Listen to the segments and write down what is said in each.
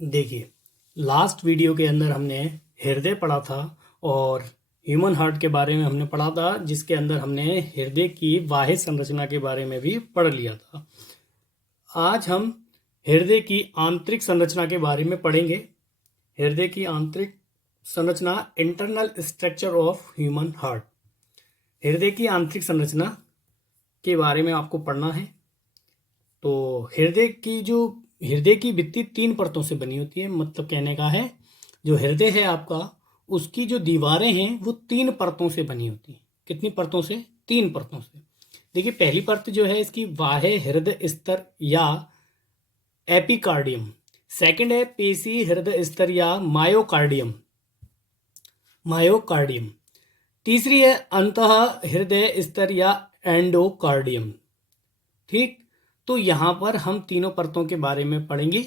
देखिए, last video के अंदर हमने हृदय पढ़ा था और ह्यूमन हार्ट के बारे में हमने पढ़ा था, जिसके अंदर हमने हृदय की बाह्य संरचना के बारे में भी पढ़ लिया था। आज हम हृदय की आंतरिक संरचना के बारे में पढ़ेंगे। हृदय की आंतरिक संरचना, internal structure of human heart. हृदय की आंतरिक संरचना के बारे में आपको पढ़ना है। तो हृदय की भित्ति 3 परतों से बनी होती है। मतलब कहने का है, जो हृदय है आपका, उसकी जो दीवारें हैं वो 3 परतों से बनी होती हैं। कितनी परतों से? 3 परतों से। देखिए, पहली परत जो है इसकी बाह्य हृदय स्तर या एपिकार्डियम। सेकंड है पेशी हृदय स्तर या मायोकार्डियम। मायोकार्डियम। तीसरी है अंतः हृदय स्तर या एंडोकार्डियम। ठीक, तो यहाँ पर हम तीनों परतों के बारे में पढ़ेंगे।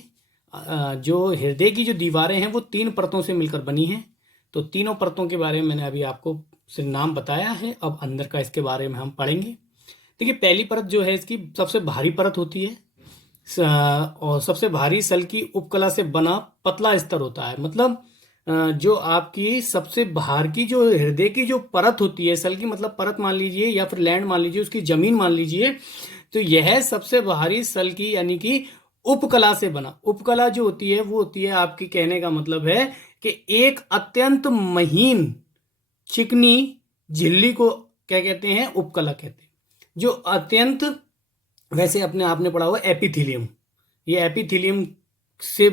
जो हृदय की जो दीवारें हैं वो 3 परतों से मिलकर बनी हैं। तो तीनों परतों के बारे में मैंने अभी आपको सिर्फ नाम बताया है। अब अंदर का इसके बारे में हम पढ़ेंगे। देखिए, पहली परत जो है इसकी सबसे भारी परत होती है और सबसे भारी सल की उपकला से बना पतला स्तर होता है। मतलब जो आपकी सबसे बाहर की जो हृदय की जो परत होती है, सल की मतलब परत मान लीजिए या फिर लैंड मान लीजिए, उसकी जमीन मान लीजिए, तो यह सबसे बाहरी सल की यानी कि उपकला से बना। उपकला जो होती है वो होती है आपकी, कहने का मतलब है कि एक अत्यंत महीन चिकनी झिल्ली को क्या कहते हैं? उपकला कहते हैं। जो अत्यंत, वैसे अपने आपने पढ़ा हुआ एपिथीलियम, ये एपिथीलियम से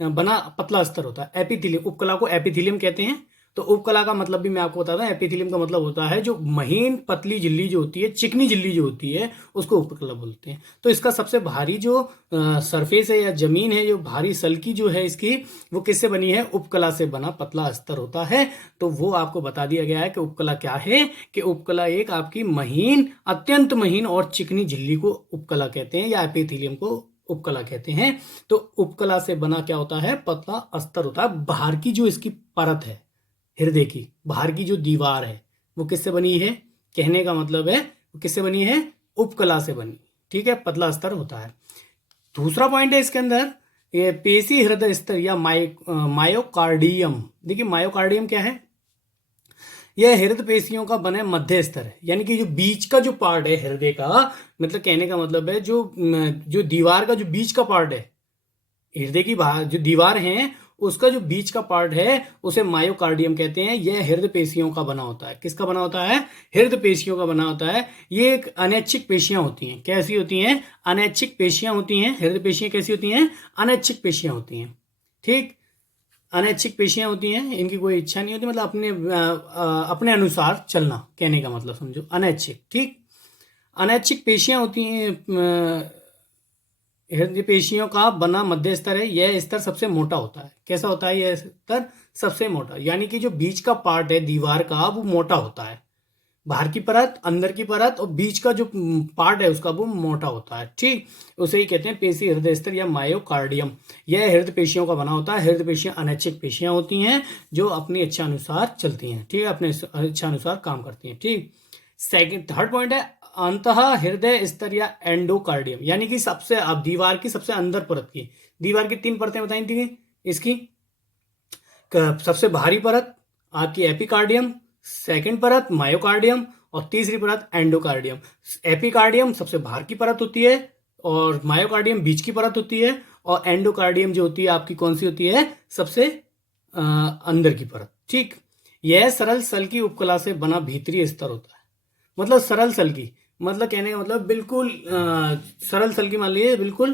बना पतला स्तर होता है। एपिथीलियम, उपकला को एपिथीलियम कहते हैं। तो उपकला का मतलब भी मैं आपको बताता हूँ। एपिथीलियम का मतलब होता है जो महीन पतली झिल्ली जो होती है, चिकनी झिल्ली जो होती है, उसको उपकला बोलते हैं। तो इसका सबसे भारी जो सरफेस है या जमीन है, जो भारी सल्की जो है इसकी, वो किससे बनी है? उपकला से बना पतला स्तर होता है। तो वो आपको बता दिया गया है कि उपकला क्या है। कि उपकला एक आपकी महीन, अत्यंत महीन और चिकनी झिल्ली को उपकला कहते हैं या एपिथीलियम को उपकला कहते हैं। तो उपकला से बना क्या होता है? पतला अस्तर होता है। बाहर की जो इसकी परत है, हृदय की बाहर की जो दीवार है, वो किससे बनी है? कहने का मतलब है वो किससे बनी है? उपकला से बनी। ठीक है, पतला अस्तर होता है। दूसरा पॉइंट है इसके अंदर, ये पेशी हृदय स्तर या मायोकार्डियम। देखिए, मायोकार्डियम क्या है? यह हृदय पेशियों का बने मध्य स्तर है। यानी कि जो बीच का जो पार्ट है हृदय का, मतलब कहने का मतलब है जो दीवार का जो बीच का पार्ट है, हृदय की बाहर जो दीवार है, उसका जो बीच का पार्ट है उसे मायोकार्डियम कहते हैं। यह हृदय पेशियों का बना होता है। किसका बना होता है? हृदय पेशियों का बना होता है। ये एक अनैच्छिक पेशियां होती हैं। कैसी होती हैं? अनैच्छिक पेशियां होती हैं। हृदय पेशियां कैसी होती हैं? अनैच्छिक पेशियां होती हैं। ठीक, अनैच्छिक पेशियां होती हैं, इनकी कोई इच्छा नहीं होती। मतलब अपने अनुसार चलना, कहने का मतलब समझो, अनैच्छिक। ठीक, अनैच्छिक पेशियां होती हैं। हृदय पेशियों का बना मध्य स्तर है। यह स्तर सबसे मोटा होता है। कैसा होता है यह स्तर? सबसे मोटा। यानी कि जो बीच का पार्ट है दीवार का, वो मोटा होता है। बाहर की परत, अंदर की परत और बीच का जो पार्ट है उसका, वो मोटा होता है। ठीक, उसे ही कहते हैं पेशी हृदय स्तर या मायोकार्डियम। यह हृदय पेशियों का बना होता है। हृदय पेशियां अनैच्छिक पेशियां होती हैं जो अपनी इच्छा अनुसार चलती हैं। ठीक है, अपने इच्छा अनुसार काम करती हैं। ठीक, सेकंड, थर्ड पॉइंट है अंतः हृदय स्तर या एंडोकार्डियम। यानी कि सबसे, अब दीवार की सबसे अंदर परत की, दीवार की 3 परतें बताई थी इसकी। सबसे भारी परत आपकी एपिकार्डियम, सेकंड परत मायोकार्डियम और तीसरी परत एंडोकार्डियम। एपिकार्डियम सबसे बाहर की परत होती है और मायोकार्डियम बीच की परत होती है और एंडोकार्डियम जो होती है आपकी कौन सी होती है? सबसे अंदर की परत। ठीक, यह सरल सल की उपकला से बना भीतरी स्तर होता है। मतलब सरल सल की मतलब, कहने का मतलब बिल्कुल सरल सल की मान लीजिए, बिल्कुल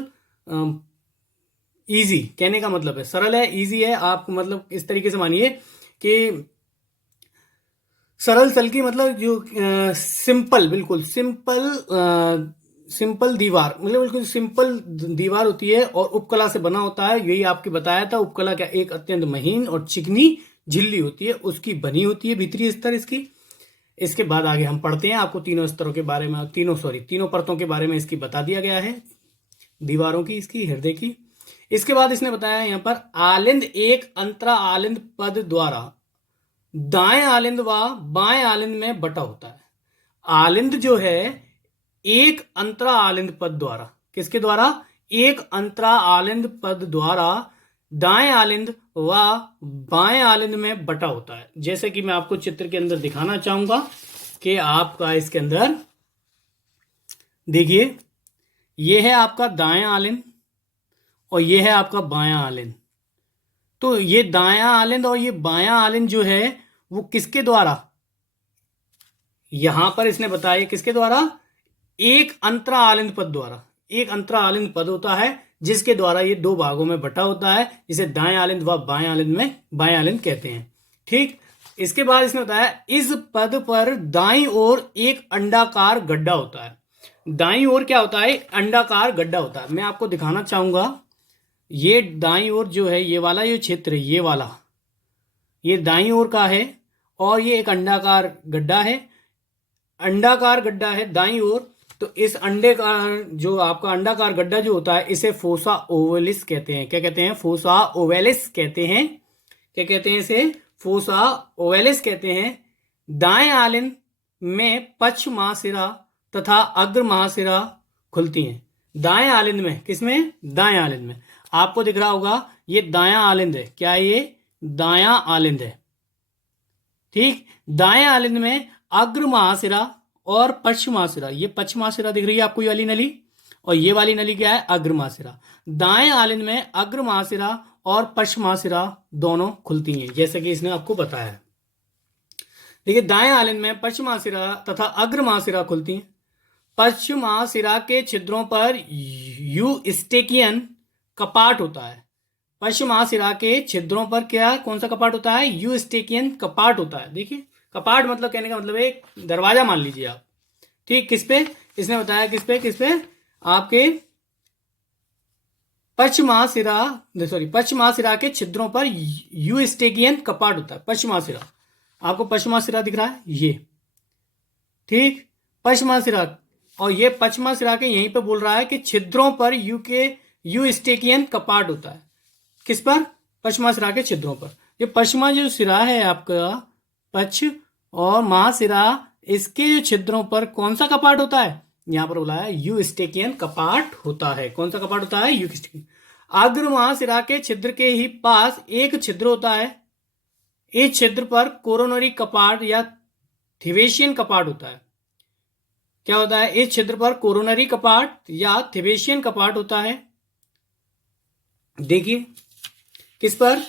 इजी। कहने का मतलब है सरल है, इजी है। आप मतलब इस तरीके से मानिए कि सरल सल की मतलब जो सिंपल, बिल्कुल सिंपल, सिंपल दीवार, मतलब बिल्कुल सिंपल दीवार होती है और उपकला से बना होता है। यही आपके बताया था। उपकला क्या? एक अत्यंत महीन और चिकनी झिल्ली होती है, उसकी बनी होती है भीतरी स्तर इसकी। इसके बाद आगे हम पढ़ते हैं। आपको तीनों स्तरों के बारे में, तीनों परतों के बारे में इसकी बता दिया गया है, दीवारों की, इसकी हृदय की। इसके बाद इसने बताया यहां पर आलिंद एक अंतरा आलिंद पद द्वारा दाएं आलिंद व बाएं आलिंद में बटा होता है। आलिंद जो है एक अंतरा आलिंद पद द्वारा, किसके द्वारा? एक अंतरा आलिंद पद द्वारा दाएं आलिंद व बाएं आलिंद में बटा होता है। जैसे कि मैं आपको चित्र के अंदर दिखाना चाहूंगा कि आपका इसके अंदर देखिए, ये है आपका दाएं आलिंद और ये है आपका बायां आलिंद। तो ये दायां आलिंद और ये बायां आलिंद जो है वो किसके द्वारा, यहां पर इसने बताया किसके द्वारा, एक अंतरा आलिंद पद द्वारा। एक अंतरा आलिंद पद होता है जिसके द्वारा ये दो भागों में बटा होता है, जिसे दाएं आलिंद व बाएं आलिंद में बाएं आलिंद कहते हैं। ठीक, इसके बाद इसने बताया इस पद पर दाईं ओर एक अंडाकार गड्ढा होता है। दाईं ओर क्या होता है, अंडाकार गड्ढा होता है। मैं आपको दिखाना चाहूंगा, ये दाईं ओर जो है, ये वाला जो क्षेत्र है, ये वाला, ये दाईं ओर का है और ये एक अंडाकार गड्ढा है। अंडाकार गड्ढा है दाईं ओर, तो इस अंडे का जो आपका अंडाकार गड्ढा जो होता है, इसे फोसा ओवेलिस कहते हैं। क्या कहते हैं, फोसा ओवेलिस कहते हैं। क्या कहते हैं इसे, फोसा ओवेलिस कहते हैं। दाएं आलिंद में पश्च महाशिरा तथा अग्र महाशिरा खुलती हैं। दाएं आलिंद में, किसमें, दाएं आलिंद में। आपको दिख रहा होगा ये दायां आलिंद है। क्या ये दायां आलिंद है। ठीक, दाएं आलिंद में अग्र महाशिरा और पश्च महाशिरा, ये पश्च महाशिरा दिख रही है आपको, ये वाली नली, और ये वाली नली क्या है, अग्र महाशिरा। दाएं आलिंद में अग्र महाशिरा और पश्च महाशिरा दोनों खुलती हैं, जैसे कि इसने आपको बताया। देखिए, दाएं आलिंद में पश्च महाशिरा तथा अग्र महाशिरा खुलती हैं। पश्च महाशिरा के छिद्रों पर यूस्टेकियन कपाट होता है। पश्च महाशिरा के छिद्रों पर क्या, कौन सा कपाट होता है, यूस्टेकियन कपाट होता है। देखिए, कपाट मतलब, कहने का मतलब एक दरवाजा मान लीजिए आप। ठीक, किस पे, इसने बताया किस पे आपके पश्च महाशिरा के छिद्रों पर यूस्टेकियन कपाट होता है। पश्च महाशिरा, आपको पश्च महाशिरा दिख रहा है ये। ठीक, पश्च महाशिरा, और ये पश्च महाशिरा के यहीं पे बोल रहा है कि छिद्रों पर यूस्टेकियन कपाट होता है। किस पर, पश्च महाशिरा के छिद्रों पर। ये पश्चिमा जो सिरा है आपका, पश्च और महाशिरा, इसके जो छिद्रों पर कौन सा कपाट होता है, यहां पर बोला है यूस्टेकियन कपाट होता है। कौन सा कपाट होता है, यूस्टेकियन। अग्र महाशिरा के छिद्र के ही पास एक छिद्र होता है। इस छिद्र पर कोरोनरी कपाट या थिवेशियन कपाट होता है। क्या होता है, इस छिद्र पर कोरोनरी कपाट या थिवेशियन कपाट होता है। देखिए, किस पर,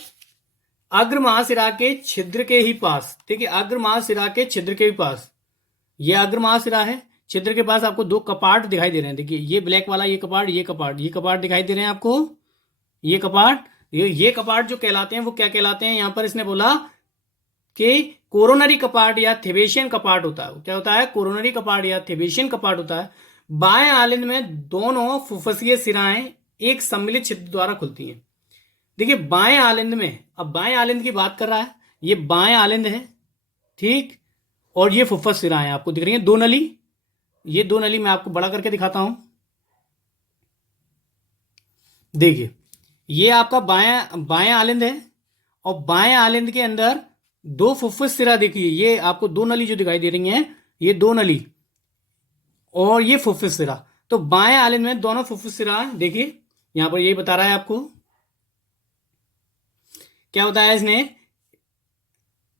अग्र महाशिरा के छिद्र के ही पास। ठीक है, अग्र महाशिरा के छिद्र के ही पास, ये अग्र महाशिरा है, छिद्र के पास आपको दो कपाट दिखाई दे रहे हैं। देखिए, ये ब्लैक वाला, ये कपाट, ये कपाट दिखाई दे रहे हैं आपको। ये कपाट, ये कपाट जो कहलाते हैं वो क्या कहलाते हैं, यहां पर इसने बोला कि कोरोनरी कपाट या थिवेशियन कपाट होता है। क्या होता है, कोरोनरी कपाट या थिवेशियन कपाट होता है। बाएं आलिंद में दोनों फुफ्फुसीय सिराएं एक सम्मिलित छिद्र द्वारा खुलती हैं। देखिए, बाएं आलिंद में, अब बाएं आलिंद की बात कर रहा है, ये बाएं आलिंद है। ठीक, और ये फुफ्फुस सिराएं आपको दिख रही हैं, दो नली। ये दो नली मैं आपको बड़ा करके दिखाता हूं। देखिए, ये आपका बाएं आलिंद है और बाएं आलिंद के अंदर दो फुफ्फुस सिरा देखिए, ये आपको दो नली जो दिखाई दे रही हैं, ये दो नली और ये फुफ्फुस सिरा। तो बाएं आलिंद में दोनों फुफ्फुस सिरा, देखिए यहां पर यही बता रहा है आपको। क्या बताया इसने,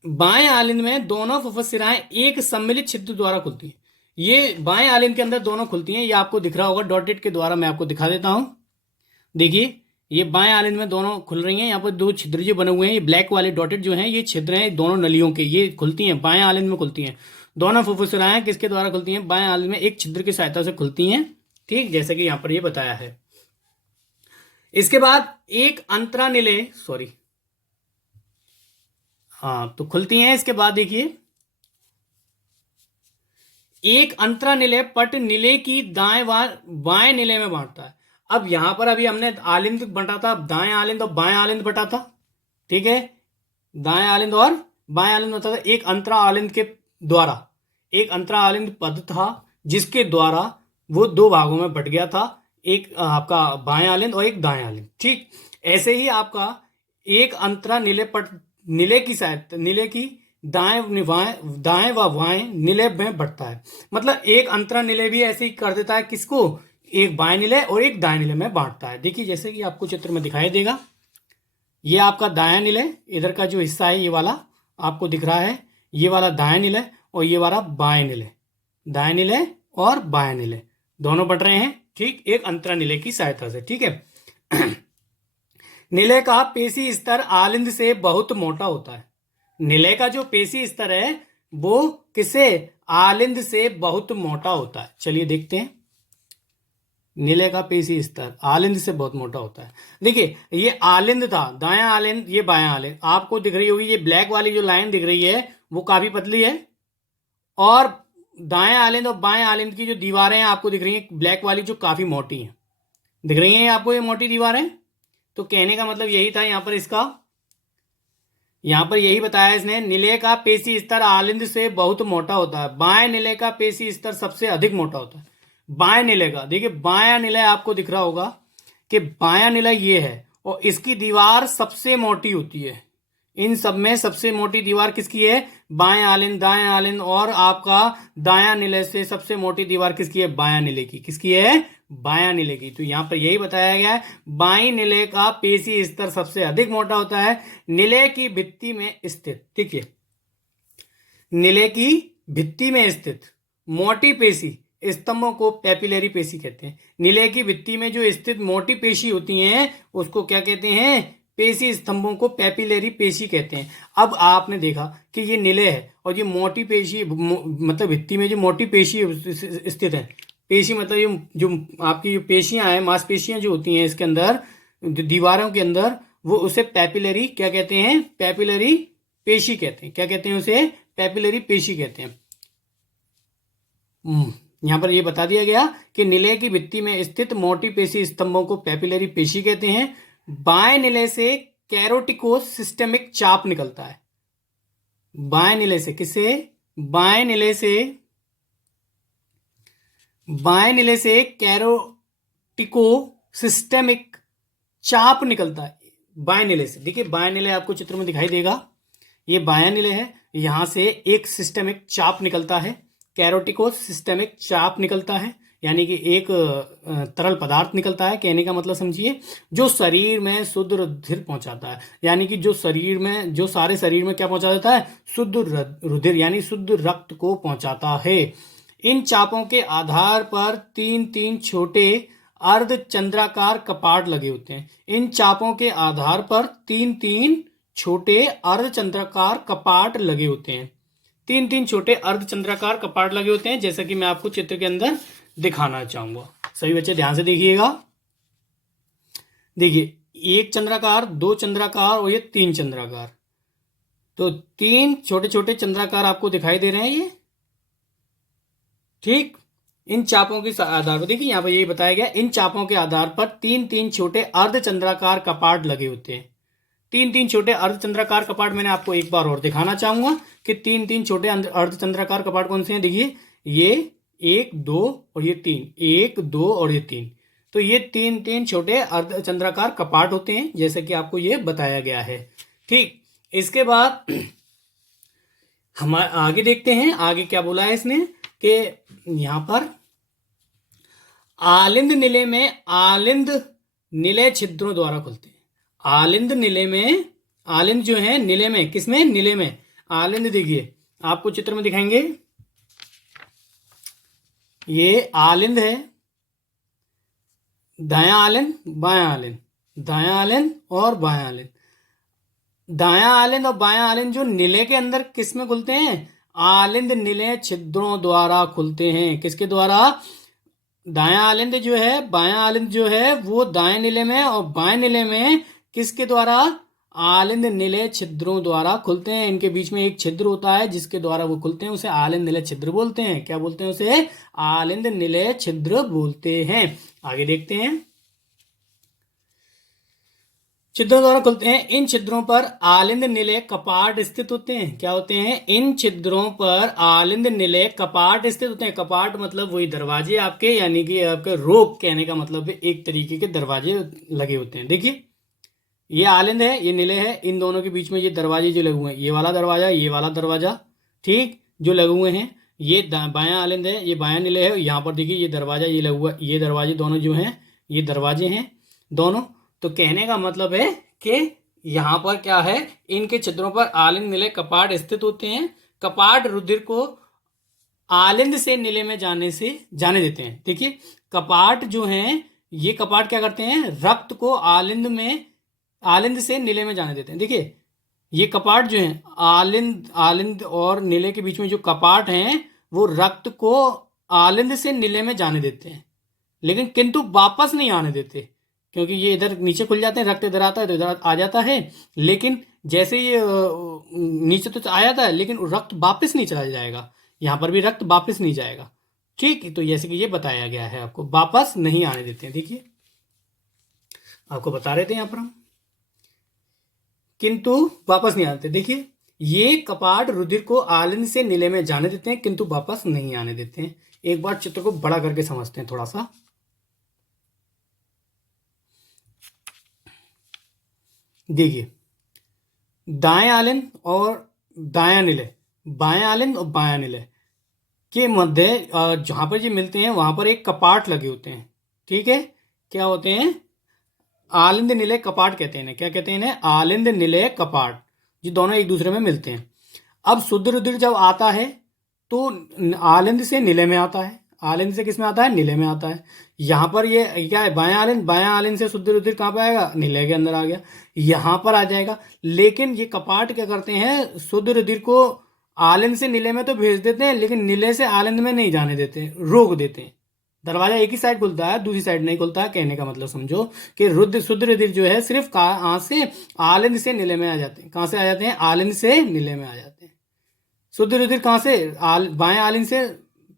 बाएं आलिंद में दोनों फुफ्फुस सिराएं एक सम्मिलित छिद्र द्वारा खुलती हैं। ये बाएं आलिंद के अंदर दोनों खुलती हैं, ये आपको दिख रहा होगा डॉटेड के द्वारा, मैं आपको दिखा देता हूं। देखिए, ये बाएं आलिंद में दोनों खुल रही हैं। यहाँ पर दो छिद्र जो बने हुए हैं, ये ब्लैक वाले डॉटेड जो हैं, ये छिद्र हैं दोनों नलियों के, ये खुलती हैं, बाएं आलिंद में खुलती हैं। दोनों फुफ्फुसिराएं किसके द्वारा खुलती हैं, बाएं आलिंद में एक छिद्र की सहायता से खुलती हैं। ठीक, जैसे कि यहाँ पर ये बताया है। इसके बाद एक अंतरानिलय, तो खुलती हैं। इसके बाद देखिए, एक अंतरानिलय पट निलय की दाएं व बाएं निलय में बांटता है। अब यहां पर अभी हमने आलिंद बटा था, दाएं आलिंद और बाएं आलिंद बटा था। ठीक है, दाएं आलिंद और बाएं आलिंद होता था। एक अंतरा आलिंद के द्वारा, एक अंतरा आलिंद पद था जिसके द्वारा वो दो भागों में बट गया था, एक आपका बाएं आलिंद और एक दाएं आलिंद। ठीक, ऐसे ही आपका एक अंतरा निलय पट निलय की सहायता, निलय की दाएं व बाएं निलय में बढ़ता है। मतलब एक अंतरा निलय भी ऐसे ही कर देता है, किसको, एक बाएं निलय और एक दाएं निलय में बांटता है। देखिए, जैसे कि आपको चित्र में दिखाई देगा। ये आपका दायां निलय, इधर का जो हिस्सा है ये वाला आपको दिख रहा है, ये वाला दायां निलय और ये वाला बाएं निलय, दायां निलय और बायां निलय दोनों बढ़ रहे हैं, ठीक, एक अंतरा निलय की सहायता से, ठीक है। निलय का पेशी स्तर आलिंद से बहुत मोटा होता है। निलय का जो पेशी स्तर है वो किससे, आलिंद से बहुत मोटा होता है। चलिए देखते हैं, निलय का पेशी स्तर आलिंद से बहुत मोटा होता है। देखिए ये आलिंद था, दायां आलिंद, ये बायां आलिंद, आपको दिख रही होगी ये ब्लैक वाली जो लाइन दिख रही है वो काफी पतली है, और दाएं आलिंद और बाएं आलिंद की जो दीवारें हैं आपको दिख रही हैं ब्लैक वाली जो काफी मोटी हैं, दिख रही हैं आपको ये मोटी दीवारें। तो कहने का मतलब यही था यहाँ पर इसका, यहाँ पर यही बताया इसने, निलय का पेशी स्तर आलिंद से बहुत मोटा होता है। बाएं निलय का पेशी स्तर सबसे अधिक मोटा होता है। बाएं निलय का, देखिए बायां निलय आपको दिख रहा होगा कि बायां निलय ये है और इसकी दीवार सबसे मोटी होती है। इन सब में सबसे मोटी दीवार किसकी है, बाएं आलिंद, दाएं आलिंद, और आपका दायां निलय से सबसे मोटी दीवार किसकी है, बायां निलय की। किसकी है, बायां निलय की। तो यहां पर यही बताया गया है, बाईं निलय का पेशी स्तर सबसे अधिक मोटा होता है। निलय की भित्ति में स्थित, ठीक है, निलय की भित्ति में स्थित मोटी पेशी स्तंभों को पैपिलरी पेशी कहते हैं। निलय की भित्ति में जो स्थित मोटी पेशी होती हैं उसको क्या कहते हैं, पेशी स्तंभों को पैपिलरी पेशी कहते हैं। अब आपने देखा कि ये निलय है और ये मोटी पेशी, मतलब भित्ति में जो मोटी पेशी स्थित है, पेशी मतलब ये जो आपकी जो पेशियां हैं, मांसपेशियां जो होती हैं इसके अंदर, जो दीवारों के अंदर, वो उसे पैपिलरी क्या कहते हैं, पैपिलरी पेशी कहते हैं। क्या कहते हैं उसे, पैपिलरी पेशी कहते हैं। यहां पर ये बता दिया गया कि निलय की भित्ति में स्थित मोटी पेशी स्तंभों को पैपिलरी पेशी कहते हैं। बाएं निलय से कैरोटिकोस सिस्टेमिक चाप निकलता है। बाएं निलय से, किससे, बाएं निलय से, बाएं निलय से कैरोटिको सिस्टेमिक चाप निकलता है बाएं निलय से। देखिए बाएं निलय आपको चित्र में दिखाई देगा, ये बायां निलय है, यहां से एक सिस्टेमिक चाप निकलता है, कैरोटिकोस सिस्टेमिक चाप निकलता है, यानी कि एक तरल पदार्थ निकलता है। कहने का मतलब समझिए, जो शरीर में शुद्ध रुधिर पहुंचाता है, यानी कि जो शरीर में, जो सारे शरीर में क्या पहुंचा देता है, शुद्ध रुधिर यानी शुद्ध रक्त को पहुंचाता है। इन चापों के आधार पर तीन तीन छोटे अर्धचंद्राकार कपाट लगे होते हैं। इन चापों के आधार पर तीन तीन छोटे अर्धचंद्राकार कपाट लगे होते हैं। तीन तीन छोटे अर्धचंद्राकार कपाट लगे होते हैं, जैसा कि मैं आपको चित्र के अंदर दिखाना चाहूंगा। सभी बच्चे ध्यान से देखिएगा। देखिए एक चंद्राकार, दो चंद्राकार और ये तीन चंद्राकार, तो तीन छोटे छोटे चंद्राकार आपको दिखाई दे रहे हैं ये, ठीक। इन चापों के आधार पर देखिए यहां पर यही बताया गया, इन चापों के आधार पर तीन तीन छोटे अर्धचंद्राकार कपाट लगे होते हैं। तीन तीन छोटे अर्धचंद्राकार कपाट मैंने आपको एक बार और दिखाना चाहूंगा कि तीन तीन छोटे अर्धचंद्राकार कपाट कौन से हैं। देखिए ये एक, दो और ये तीन, एक, दो और ये तीन, तो ये तीन तीन छोटे अर्धचंद्राकार कपाट होते हैं, जैसे कि आपको ये बताया गया है, ठीक। इसके बाद हम आगे देखते हैं, आगे क्या बोला है इसने कि यहां पर आलिंद निलय में आलिंद निलय छिद्रों द्वारा खुलते हैं। आलिंद निलय में, आलिंद जो है निलय में, किसमें, निलय में आलिंद, देखिए आपको चित्र में दिखाएंगे, ये आलिंद है, दायां आलिंद, बायां आलिंद, दायां आलिंद और बायां आलिंद। दायां आलिंद और बायां आलिंद जो निलय के अंदर किस में खुलते हैं, आलिंद निलय छिद्रों द्वारा खुलते हैं। किसके द्वारा, दायां आलिंद जो है, बायां आलिंद जो है वो दाएं निलय में, और बाएं निलय में किसके द्वारा, आलिंद निलय छिद्रों द्वारा खुलते हैं। इनके बीच में एक छिद्र होता है जिसके द्वारा वो खुलते हैं, उसे आलिंद निलय छिद्र बोलते हैं। क्या बोलते हैं उसे, आलिंद निलय छिद्र बोलते हैं। आगे देखते हैं, छिद्रों द्वारा खुलते हैं। इन छिद्रों पर आलिंद निलय कपाट स्थित होते हैं। क्या होते हैं, इन छिद्रों पर आलिंद निलय कपाट स्थित होते हैं। कपाट मतलब वही दरवाजे आपके, यानी कि आपके रोक, कहने का मतलब एक तरीके के दरवाजे लगे होते हैं। देखिए ये आलिंद है, ये निलय है, इन दोनों के बीच में ये दरवाजे जो लगे हुए हैं, ये वाला दरवाजा, ये वाला दरवाजा, ठीक, जो लगे हुए हैं, ये बायां आलिंद है, ये बायां निलय है। यहाँ पर देखिए ये दरवाजा, ये लगा हुआ, ये दरवाजे दोनों जो हैं ये दरवाजे हैं दोनों। तो कहने का मतलब है कि यहाँ पर क्या है, इनके छिद्रों पर आलिंद नीले कपाट स्थित होते हैं। कपाट रुधिर को आलिंद से नीले में जाने देते हैं। देखिए कपाट जो हैं, ये कपाट क्या करते हैं, रक्त को आलिंद से नीले में जाने देते हैं। देखिए ये कपाट जो है, आलिंद आलिंद और नीले के बीच में जो कपाट हैं, वो रक्त को आलिंद से नीले में जाने देते हैं, लेकिन किंतु वापस नहीं आने देते, क्योंकि ये इधर नीचे खुल जाते हैं, रक्त इधर आता है तो इधर आ जाता है, लेकिन जैसे ये नीचे तो आ जाता है, लेकिन रक्त वापस नहीं चला जाएगा। यहाँ पर भी रक्त वापस नहीं जाएगा। ठीक, तो जैसे कि ये बताया गया है, आपको वापस नहीं आने देते हैं। देखिए आपको बता रहे थे यहाँ पर हम, किंतु वापस नहीं आते। देखिए ये कपाट रुधिर को आलिंद से नीले में जाने देते हैं, किंतु वापस नहीं आने देते हैं। एक बार चित्र को बड़ा करके समझते हैं थोड़ा सा। देखिए दाएं आलिंद और दायां नीले, बाएं आलिंद और बायां नीले के मध्य जहां पर ये मिलते हैं, वहां पर एक कपाट लगे होते हैं। ठीक है, क्या होते हैं, आलिंद नीले कपाट कहते हैं। क्या कहते हैं इन्हें, आलिंद नीले कपाट। ये दोनों एक दूसरे में मिलते हैं। अब शुद्ध रुधिर जब आता है तो आलिंद से नीले में आता है। आलिंद से किस में आता है, नीले में आता है। यहाँ पर ये क्या है, बायां आलिंद से शुद्ध रुधिर कहाँ पे आएगा, नीले के अंदर आ गया, यहाँ पर आ जाएगा। लेकिन ये कपाट क्या करते हैं, शुद्ध रुधिर को आलिंद से नीले में तो भेज देते हैं, लेकिन नीले से आलिंद में नहीं जाने देते, रोक देते हैं। दरवाजा एक ही साइड खुलता है, दूसरी साइड नहीं खुलता है। कहने का मतलब समझो कि शुद्ध रुधिर जो है सिर्फ कहाँ से, आलिंद से नीले में आ जाते हैं। कहाँ से आ जाते हैं, आलिंद से नीले में आ जाते हैं। शुद्ध रुधिर कहाँ से, बाएं आलिंद से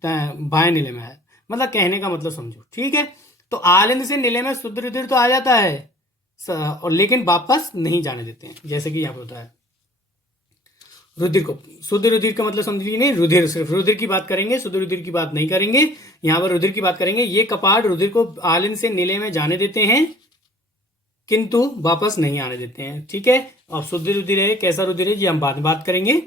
बाएं नीले में आया। मतलब कहने का मतलब समझो। ठीक है, तो आलिंद से नीले में शुद्ध रुधिर तो आ जाता है, और लेकिन वापस नहीं जाने देते हैं, जैसे कि यहाँ पे होता है। रुधिर को, शुद्ध रुधिर का मतलब समझिए नहीं, रुधिर, सिर्फ रुधिर की बात करेंगे, शुद्ध रुधिर की बात नहीं करेंगे। यहाँ पर रुधिर की बात करेंगे। ये कपाट रुधिर को आलिंद से नीले में जाने देते हैं, किंतु वापस नहीं आने देते हैं। ठीक है, अब शुद्ध रुधिर है, कैसा रुधिर है, ये हम बाद में बात करेंगे।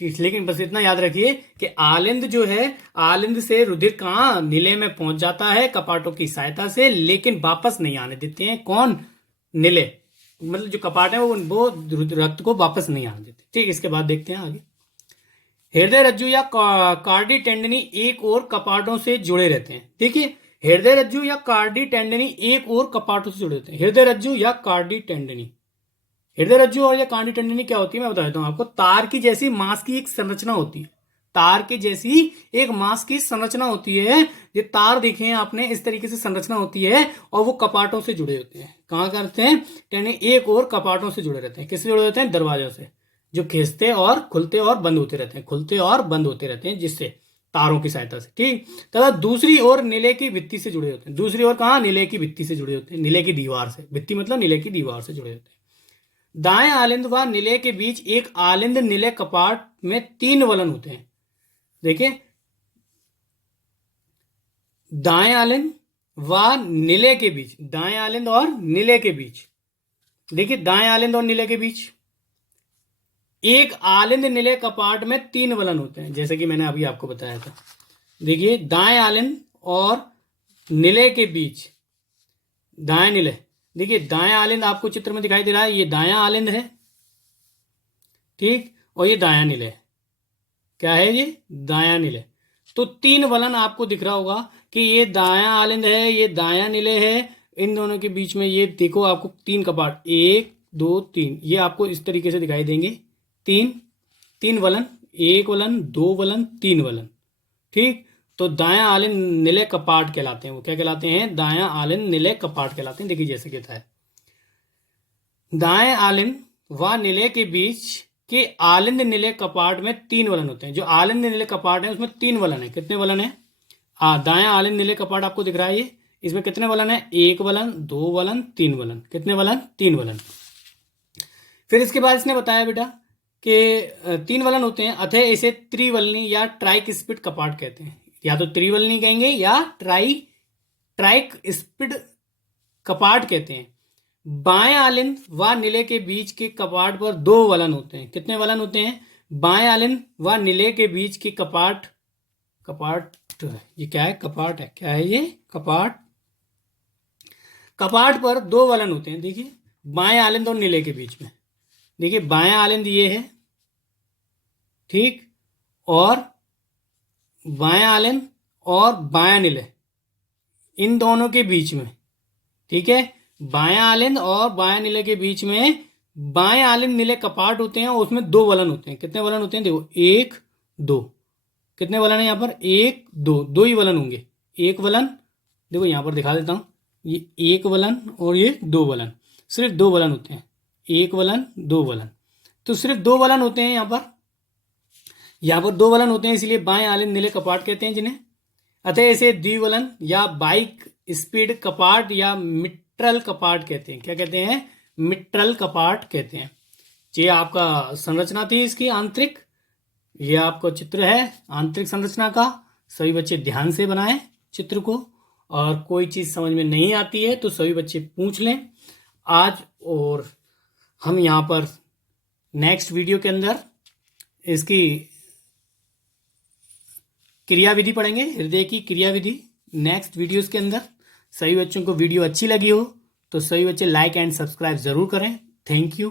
लेकिन बस इतना याद रखिए कि आलिंद जो है, आलिंद से रुधिर कहाँ, नीले में पहुंच जाता है कपाटों की सहायता से, लेकिन वापस नहीं आने देते हैं। कौन, नीले, मतलब जो कपाट है वो रक्त को वापस नहीं आने देते। ठीक, इसके बाद देखते हैं आगे। हृदय रज्जु या कार्डी टेंडनी एक और कपाटों से जुड़े रहते हैं। देखिए हृदय रज्जु या कार्डी टेंडनी एक और कपाटों से जुड़े रहते हैं। हृदय रज्जु या कार्डी टेंडनी, हृदय रज्जु और या कार्डी टेंडनी क्या होती है, मैं बता देता हूं आपको। तार की जैसी मांस की एक संरचना होती है। तार के जैसी एक मांस की संरचना होती है। ये तार देखे हैं आपने, इस तरीके से संरचना होती है, और वो कपाटों से जुड़े होते हैं। कहाँ करते हैं, टेंडनी एक और कपाटों से जुड़े रहते हैं। किससे जुड़े होते हैं, दरवाजों से, जो खींचते और खुलते और बंद होते रहते हैं, खुलते और बंद होते रहते हैं, जिससे तारों की सहायता से। ठीक, तथा दूसरी ओर नीले की भित्ति से जुड़े होते हैं। दूसरी ओर कहाँ, नीले की भित्ति से जुड़े होते हैं, नीले की दीवार से। भित्ति मतलब नीले की दीवार से जुड़े होते हैं। दाएं आलिंद व नीले के बीच एक आलिंद नीले कपाट में 3 वलन होते हैं। देखिए दाएं आलिंद व नीले के बीच, दाएं आलिंद और नीले के बीच, देखिए दाएं आलिंद और नीले के बीच एक आलिंद नीले कपाट में 3 वलन होते हैं, जैसे कि मैंने अभी आपको बताया था। देखिए दाएं आलिंद और नीले के बीच, दाएं नीले, देखिए दाएं आलिंद आपको चित्र में दिखाई दे रहा है, ये दायां आलिंद है। ठीक, और ये दायां नीले है। क्या है ये, दायां नीले। तो 3 वलन आपको दिख रहा होगा कि ये दायां आलिंद है, ये दायां नीले है। इन दोनों के बीच में ये देखो आपको 3 कपाट, 1 2 3, ये आपको इस तरीके से दिखाई देंगे। 3 वलन, 1 वलन, 2 वलन, 3 वलन। ठीक, तो दायां आलिंद नीले कपाट कहलाते हैं। वो क्या कहलाते हैं, दायां आलिंद नीले कपाट कहलाते हैं। देखिए जैसे कहता है, दाएं आलिंद व नीले के बीच के आलिंद नीले कपाट में 3 वलन होते हैं। जो आलिंद नीले कपाट है उसमें 3 वलन है। कितने वलन है, दायां आलिंद नीले कपाट आपको दिख रहा है, ये इसमें कितने वलन है, 1 वलन, 2 वलन, 3 वलन। कितने वलन, 3 वलन। फिर इसके बाद इसने बताया बेटा कि 3 वलन होते हैं, अतः इसे त्रिवलनी या ट्राइस्पिड कपाट कहते हैं। या तो त्रिवलनी कहेंगे या ट्राइस्पिड कपाट कहते हैं। बाएं आलिंद व नीले के बीच के कपाट पर 2 वलन होते हैं। कितने वलन होते हैं, बाएं आलिंद व नीले के बीच के कपाट ये क्या है, कपाट है, क्या है ये, कपाट पर 2 वलन होते हैं। देखिए बाएं आलिंद और नीले के बीच में देखिए बायां आलिंद ये है, ठीक, और बायां आलिंद और बायां निलय इन दोनों के बीच में, ठीक है, बायां आलिंद और बायां निलय के बीच में बाएं आलिंद निलय कपाट होते हैं और उसमें दो वलन होते हैं। कितने वलन होते हैं? देखो एक दो, कितने वलन है यहाँ पर? एक दो, दो ही वलन होंगे। एक वलन, देखो यहाँ पर दिखा देता हूं, ये एक वलन और ये दो वलन, सिर्फ दो वलन होते हैं, एक वलन दो वलन, तो सिर्फ दो वलन होते हैं यहाँ पर दो वलन होते हैं, इसलिए बाएं आलिंद निलय कपाट कहते हैं जिन्हें। अतः इसे द्विवलन या बाइक स्पीड कपाट या मिट्रल कपाट कहते हैं। क्या कहते हैं? मिट्रल कपाट कहते हैं। ये आपका संरचना थी इसकी आंतरिक, ये आपका चित्र है आंतरिक संरचना का। सभी बच्चे ध्यान से बनाएं चित्र को, और कोई चीज समझ में नहीं आती है तो सभी बच्चे पूछ लें आज, और हम यहाँ पर नेक्स्ट वीडियो के अंदर इसकी क्रिया विधि पढ़ेंगे, हृदय की क्रिया विधि नेक्स्ट वीडियोस के अंदर। सभी बच्चों को वीडियो अच्छी लगी हो तो सभी बच्चे लाइक एंड सब्सक्राइब जरूर करें। Thank you.